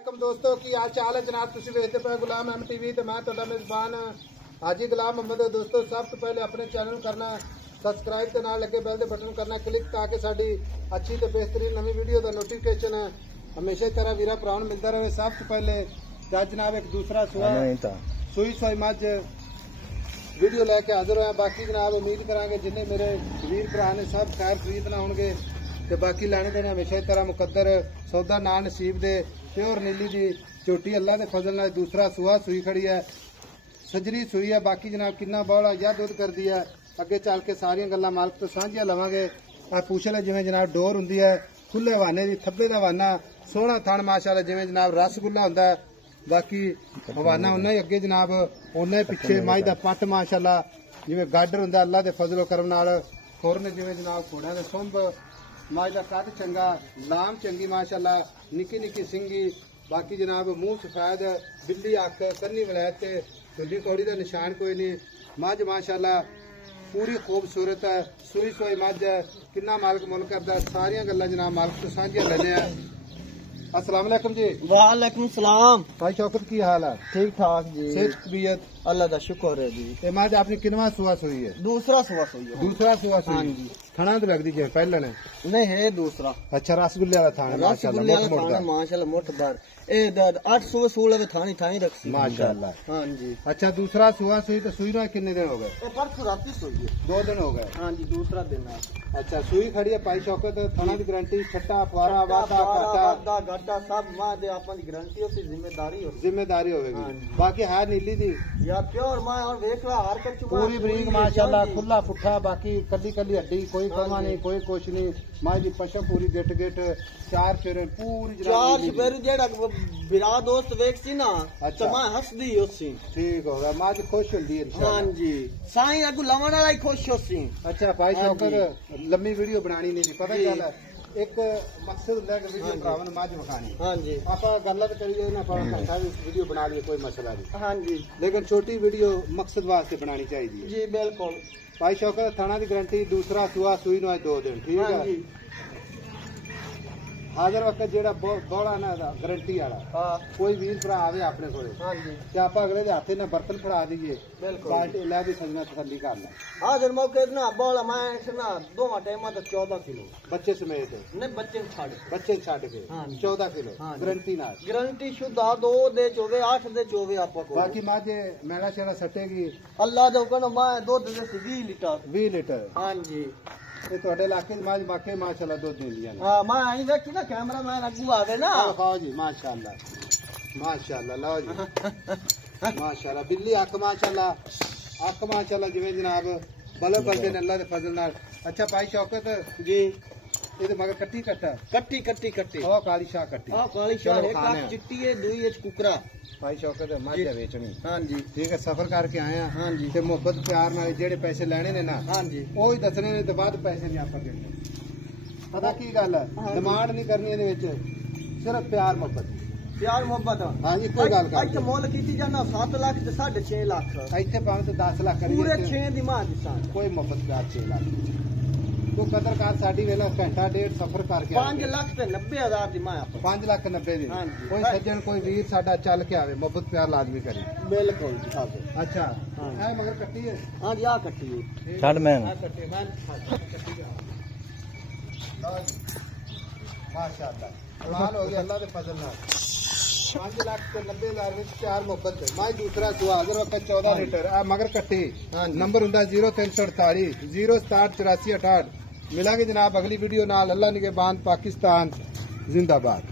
दोस्तों की हाल चाल है जनाब तुम वेखते पे गुलाम एम टीवी तो मैं तुहाडा मेजबान हाजी गुलाम मोहम्मद। दोस्तों सब तो पहले अपने चैनल करना सबसक्राइब के नाल लगे बेल के बटन करना क्लिक ताकि साडी अच्छी तो बेहतरीन नवी वीडियो का नोटिफिकेशन हमेशा ही तरह वीरा भरा मिलता रहे। सब तो पहले जनाब एक दूसरा सुई सोई मझ वीडियो लैके हाजिर होया। बाकी जनाब उम्मीद करांगे जिन्हें मेरे वीर भरा ने सब खैर खरीदना होंगे तो बाकी लैने देने हमेशा ही तरह मुकद्दर सौदा ना नसीब दे प्योर नीली दी झोटी अल्लाह के फजल नाल दूसरा सुहा सुई खड़ी है सजरी सुई है। बाकी जनाब किन्ना बौला या दुध कर दी है अगे चल के सारिया गल्लां मालक तो सांझियां लवांगे। आ पूछले जिवें जनाब डोर हुंदी है खुले हवाने दी थब्बे दा हवाना सोहना थण माशाअल्लाह जिवें जनाब रसगुल्ला हुंदा है। बाकी हवाना उन्ना ही अगे जनाब उन्ना ही पिछे माई दा पट माशाअल्लाह जिवें गाडर हुंदा अल्लाह दे फजलो करम नाल खुरन जिवें जनाब घोड़ियां दे सुंभ माई का कद चंगा लाम चंगी माशाअल्लाह निकी निकी सिंगी। बाकी जनाब मुंह सफेद बिल्ली अख कन्नी वलैत धुली कौड़ी का निशान कोई नहीं। मझ माशाअल्लाह पूरी खूबसूरत है सुई सोई मझ किन्ना मालक मुल करदा सारिया गल्लां जनाब मालक तो सांझियां लैने आ। अस्सलाम वालेकुम जी। वालेकुम सलाम। भाई शौकत की हाल है? ठीक ठाक जी। सेहत तबीयत अल्लाह का शुक्र है जी। ते मझ आपने किनवा सुहा सुई है? दूसरा सुहा सुई है। दूसरा सुहा सुई? हाँ जी। थना तो लगती है पहले ने नहीं है दूसरा। अच्छा रसगुल्ले वाला थाना रसगुल्ले वाला थाना माशाअल्लाह मोट बार ए 8 सुबह सूल वे थानी थानी रखी माशाअल्लाह। हाँ जी। अच्छा दूसरा सुहा सुई तो सुई ना कितने दिन हो गए? परसों राती सुई है। 2 दिन हो गए। हाँ जी दूसरा दिन है। अच्छा सुई खड़ी है पाई शौकत थाना की गारंटी छट्टा फवारा वादा गड्ढा सब मां दे आपन की गारंटी होती जिम्मेदारी होगी। बाकी है नीली दी या प्योर मां और देख ला हर कच्चू पूरी बरीक माशाअल्लाह खुला फुट्ठा बाकी कली कली हड्डी कोई कमा नहीं कोई कुछ नहीं। मां दी पशम पूरी गिट गिट चार फेरे पूरी चार फेरे जेड़ा बिरा दोस्त वेख सी ना अच्छा। तो मां हसदी होसी ठीक हो गया मां खुश होंदी है। हां जी साईं अगू लवण वाला ही खुश होसी। अच्छा भाई शौकत लंबी वीडियो बनानी नहीं पता क्या है एक मकसद होता है कि वीडियो भरावां नूं मझ विखानी। हाँ जी आपां गल्लां करिए ना घंटा वीडियो बना लिए कोई मसला नहीं। हाँ जी लेकिन छोटी वीडियो मकसद वास्ते बनानी चाहिए जी बिल्कुल। भाई शौकत थाना की गारंटी दूसरा सुहा सुई नूं 2 दिन ठीक है जी। हाजिर वक्त जेड़ा बौला ना गारंटी वाला कोई वीर भरा आवे अपने कोले हाँ जी ते आपां अगले दे हाथे ना बर्तन फड़ा दीजिए बिल्कुल बाल्टी लै भी सजना तसल्ली कर ला। हाजिर मौके ना बौला मैं ना दोवां टाइमां ते 14 किलो बच्चे समेत नहीं बच्चे छड़ के 14 किलो गारंटी नाल गारंटी शुद्ध 2 दे 24 8 दे 24 आपां को। बाकी मां जे मैला शेला सटेगी अल्लाह दे हुक्म मां दूध दे 20 लीटर हाँ जी। ਤੁਹਾਡੇ ਇਲਾਕੇ ਦੀ ਮਾਝ ਵਾਕਈ ਮਾਸ਼ਾਅੱਲਾ ਦੁੱਧ ਦਿੰਦੀਆਂ ਨੇ। ਹਾਂ ਮੈਂ ਆਈ ਦੇਖੀ ਨਾ ਕੈਮਰਾਮੈਨ ਅੱਗੂ ਆਵੇ ਨਾ ਖਾਓ ਜੀ ਮਾਸ਼ਾਅੱਲਾ ਮਾਸ਼ਾਅੱਲਾ ਲਓ ਜੀ ਮਾਸ਼ਾਅੱਲਾ ਬਿੱਲੀ ਅੱਖ ਮਾਸ਼ਾਅੱਲਾ ਜਿਵੇਂ ਜਨਾਬ ਬਲਬ ਬਲਦੇ ਨੇ ਅੱਲਾ ਦੇ ਫਜ਼ਲ ਨਾਲ। ਅੱਛਾ ਭਾਈ ਸ਼ੌਕਤ ਜੀ ਇਹਦੇ ਮਗਰ ਕੱਟੀ ਕੱਟੀ ਉਹ ਕਾਲੀ ਸ਼ਾਹ ਕੱਟੀ एक आंख चिट्टी है दुई एच कुकरा भाई शौकत मझ वेचनी। हाँ जी ठीक है सफर करके आए हैं। हाँ जी ते मुहब्बत प्यार नाल जेड़े पैसे लेने ने ना हाँ जी वो ही दसने ने ते बाद पैसे नहीं आपां देने। पता की गल है डिमांड नहीं करनी इहदे विच सिर्फ प्यार मुहब्बत हाँ जी कोई गल कर इत्थे मुल कीती जाना 7 लाख ते 6.5 लाख इत्थे भावें ते 10 लाख करिए पूरे 6 दी मां दिसां कोई मुहब्बत प्यार 6 लाख तो कदर कार साडी वेला घंटा डेढ़ सफर करके 5 लाख ते 90,000 दी मां 5 लाख 90 दी कोई सज्जन कोई वीर साडा चल के आवे मुहब्बत प्यार लाजमी करे बिल्कुल। अच्छा है मगर कट्टी है हां जी आ कट्टी है छड़ मैन कट्टी मैन माशाअल्लाह कमाल हो गया अल्लाह दे फजल नाल 5 लाख ते 90,000 विच 4 मुहब्बत मां दूसरा सुहा हाजिर वक्त 14 लीटर आ मगर कट्टी नंबर हुंदा 0348 067 84 68। मिलांगे जनाब अगली वीडियो नाल। अल्लाह निगहबान पाकिस्तान जिंदाबाद।